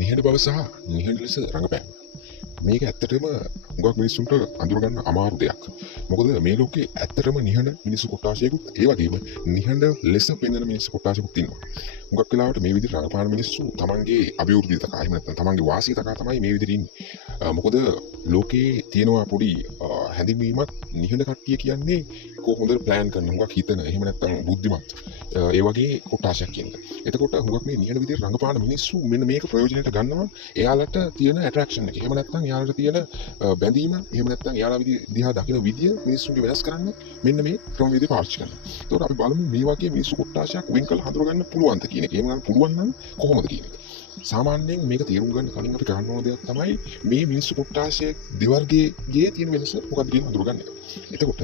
නිහඬ බව සහ නිහඬ ලෙස රඟපෑම. මේක ඇත්තටම හුඟක් මිනිස්සුන්ට අඳුරගන්න අමාරු දෙයක්. මොකද මේ ලෝකේ ඇත්තටම නිහඬ මිනිස්සු කොට්ටාශයකුත් ඒ වගේම නිහඬ ලෙස පෙන්වන මිනිස්සු කොට්ටාශයකුත් ඉන්නවා. හුඟක් වෙලාවට මේ විදිහට රඟපාන මිනිස්සු තමන්ගේ අභිවෘද්ධිය තකා එහෙම නැත්නම් තමන්ගේ වාසිය තකා තමයි මේ විදිහට ඉන්නේ. මොකද ලෝකේ තියෙනවා පොඩි හැඳින්වීමක් නිහඬ කට්ටිය කියන්නේ කොහොමද ප්ලෑන් කරන හුඟක් හිතන එහෙම නැත්නම් බුද්ධිමත් ඒ වගේ කොට්ටාශයක් කියන්නේ. එතකොට හුඟක් මේ නිහඬ විදිහට රඟපාන මිනිස්සු මෙන්න මේක ප්‍රයෝජනෙට ගන්නවා එයාලට තියෙන ඇට්‍රැක්ෂන් එක. එහෙම නැත්නම් එයාලට තියෙන බැඳීම එහෙම නැත්නම් එයාලා දිහා දකින විදිය මිනිස්සුන්ගේ වෙනස් කරන්න මෙන්න මේ ක්‍රමවේදය පාවිච්චි කරනවා. ඒකට අපි බලමු මේ වගේ මිනිස්සු කොට්ටාශයක් වෙන් කරලා හඳුනගන්න පුළුවන්ද කියන එක. එහෙම නම් පුළුවන් නම් කොහොමද කියන එක. සාමාන්‍යයෙන් මේක තේරුම් ගන්න කලින් අපි කරන්න ඕන දෙයක් තමයි මේ මිනිස්සු කොට්ටාශයේ දෙවර්ගයේ තියෙන වෙනස මොකක්ද කියන හඳුනගන්න එක. එතකොට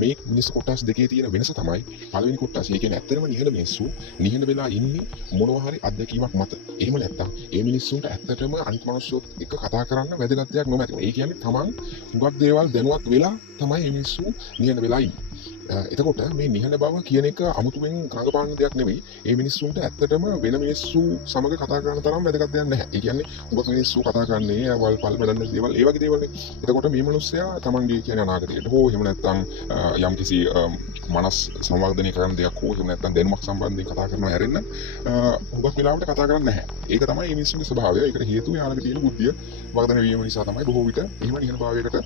මේ මිනිස්සු කොට්ටාශ දෙකේ තියෙන වෙනස තමයි පළවෙනි කොට්ටාශය. ඒ කියන්නේ ඇත්තටම නිහඬ මිනිස්සු නිහඬ වෙලා ඉන්නේ මොනවා හරි අත්දැකීමක් මත. එහෙම නැත්නම් ඒ මිනිස්සුන්ට ඇත්තටම අනිත් මිනිස්සුත් එක්ක කතා කරන්න වැදගත් දෙයක් නොමැතිව. ඒ කියන්නේ තමන් හුඟක් දේවල් දැනුවත් වෙලා තමයි මේ මිනිස්සු නිහඬ වෙලා ඉන්නේ. එතකොට මේ නිහඬ බව කියන එක අමුතුවෙන් රඟපාන දෙයක් නෙවෙයි. ඒ මිනිස්සුන්ට ඇත්තටම වෙන මිනිස්සු සමග කතා කරන තරම් වැදගත් දෙයක් නැහැ. ඒ කියන්නේ හුඟක් මිනිස්සු කතා කරන්නේ අවල් පල් බඩන්න දේවල් ඒ වගේ දේවල් නේ. එතකොට මේ මිනිස්සයා තමන්ගේ කියන්නේ අනාගතයට හෝ එහෙම නැත්නම් යම්කිසි මනස් සංවර්ධනය කරන දෙයක් හෝ එහෙම නැත්නම් දැනුමක් සම්බන්ධයෙන් කතා කරනවා හැරෙන්න හුඟක් වෙලාවට කතා කරන්නේ නැහැ. ඒක තමයි මේ මිනිස්සුන්ගේ ස්වභාවය. ඒකට හේතුව යාළඟ තියෙන බුද්ධිය වර්ධනය වීම නිසා තමයි බොහෝ විට එහෙම නිහඬ භාවයකට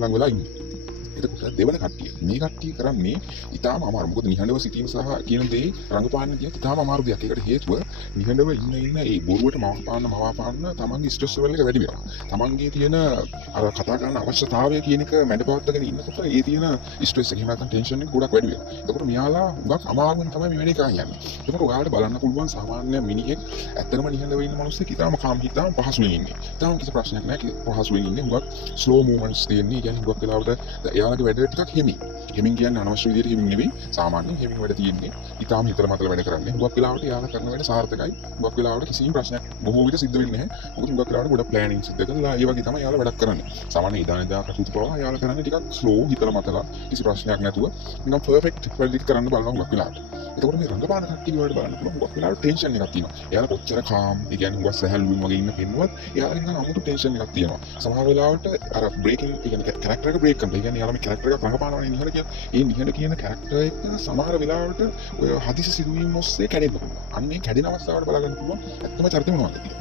ලං වෙලා ඉන්නේ. එතකොට දෙවන කට්ටිය මේ කට්ටිය කරන්නේ ඉතාලම අමාරු. මොකද නිහඬව සිටීම සහ කියන දේ රඟපාන්න කියන ඉතාලම අමාරු දෙයක්. ඒකට හේතුව නිහඬව ඉන්න ඒ බොරුවට මවාපාන්න තමන්ගේ ස්ට්‍රෙස් ලෙවල් එක වැඩි වෙනවා. තමන්ගේ තියෙන අර කතා කරන්න අවශ්‍යතාවය කියන එක මැඩපවත්වාගෙන ඉන්නකොට ඒ තියෙන ස්ට්‍රෙස් එක එහෙම නැත්නම් ටෙන්ෂන් එක ගොඩක් වැඩි වෙනවා. එතකොට මෙයාලා හුඟක් අමාරුවෙන් තමයි මේ වැඩේ කරන්නේ යන්නේ. එතකොට ඔයාලට බලන්න පුළුවන් සාමාන්‍ය මිනිහෙක් ඇත්තටම නිහඬව ඉන්න මිනිස්සෙක් ඉතාලම කාම් හිතාම පහසුවෙන් ඉන්නේ. තාම කිසි ප්‍රශ්නයක් නැහැ. පහසුවෙන් ඉන්නේ. හුඟක් ස්ලෝ මූවමන්ට්ස් තියෙන්නේ. කියන්නේ හුඟක් වෙලාවට එයාලගේ වැඩ ටිකක් හිමින්. හිමින් කියන්නේ අනවශ්‍ය විදිහට හිමින් නෙවෙයි. සාමාන්‍යයෙන් හිමින් වැඩ තියෙන්නේ. ඊටාම හිතල මතල වැඩ කරන්නේ. හුඟක් වෙලාවට යාලා කරන වැඩ සාර්ථකයි. හුඟක් වෙලාවට කිසිම ප්‍රශ්නයක් බොහෝ විට සිද්ධ වෙන්නේ නැහැ. මොකද හුඟක් වෙලාවට ගොඩක් ප්ලෑනින් සිද්ධ කරලා ඒ වගේ තමයි යාලා වැඩක් කරන්නේ. සාමාන්‍ය ඉදානදා කටයුතු පවා යාලා කරන්නේ ටිකක් ස්ලෝ හිතල මතලා කිසි ප්‍රශ්නයක් නැතුව නිකන් පර්ෆෙක්ට් වැඩ කරන්න බලනවා හුඟක් වෙලාවට. එතකොට මේ රංගපාන කට්ටිය වලට බලන්න පුළුවන් හුඟක් වෙලාවට ටෙන්ෂන් එකක් තියෙනවා. යාලා කොච්චර කාම්, ඒ කියන්නේ හුඟක් සැහැල්ලුවෙන් වගේ ඉන්න පෙන්නුවත් යාලා නිකන් අමුතු ටෙන්ෂන් එකක් තියෙනවා. සමහර වෙලාවට අර බ්‍රේකින්, ඒ කියන්නේ කැරක්ටර් එක බ්‍රේක් කරනවා. ඒ කියන්නේ යාලා මේ කැරක්ටර් එකක් රංගපානවනේ නිහඬ කියන්නේ. ඒ නිහඬ කියන කැරක්ටර් එක සමහර වෙලාවට ඔය හදිසි සිදුවීම් ඔස්සේ කැඩෙන්න පුළුවන්. අන්න ඒ කැඩෙන අවස්ථාවට බලාගන්න පුළුවන් ඇත්තම චරිතය මොනවද කියලා.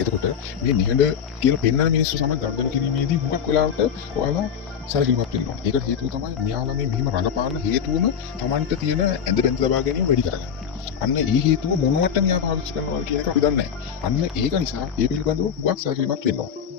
එතකොට මේ නිහඬ කියලා පෙන්වන මිනිස්සු සමග ගනුදෙනු කිරීමේදී හුඟක් වෙලාවට ඔයාලා සැලකිලිමත් වෙන්න ඕනේ. ඒකට හේතුව තමයි මෙයාලා මේ මෙහිම රඟපාන හේතුවම Tamanට තියෙන ඇඳ බැඳ ලබා ගැනීම වැඩි කරගන්න. අන්න ඒ හේතුව මොනවට මෙයා පාවිච්චි කරනවා කියන එක අපි දන්නේ නැහැ. අන්න ඒක නිසා ඒ පිළිබඳව හුඟක් සැලකිලිමත් වෙන්න ඕනේ.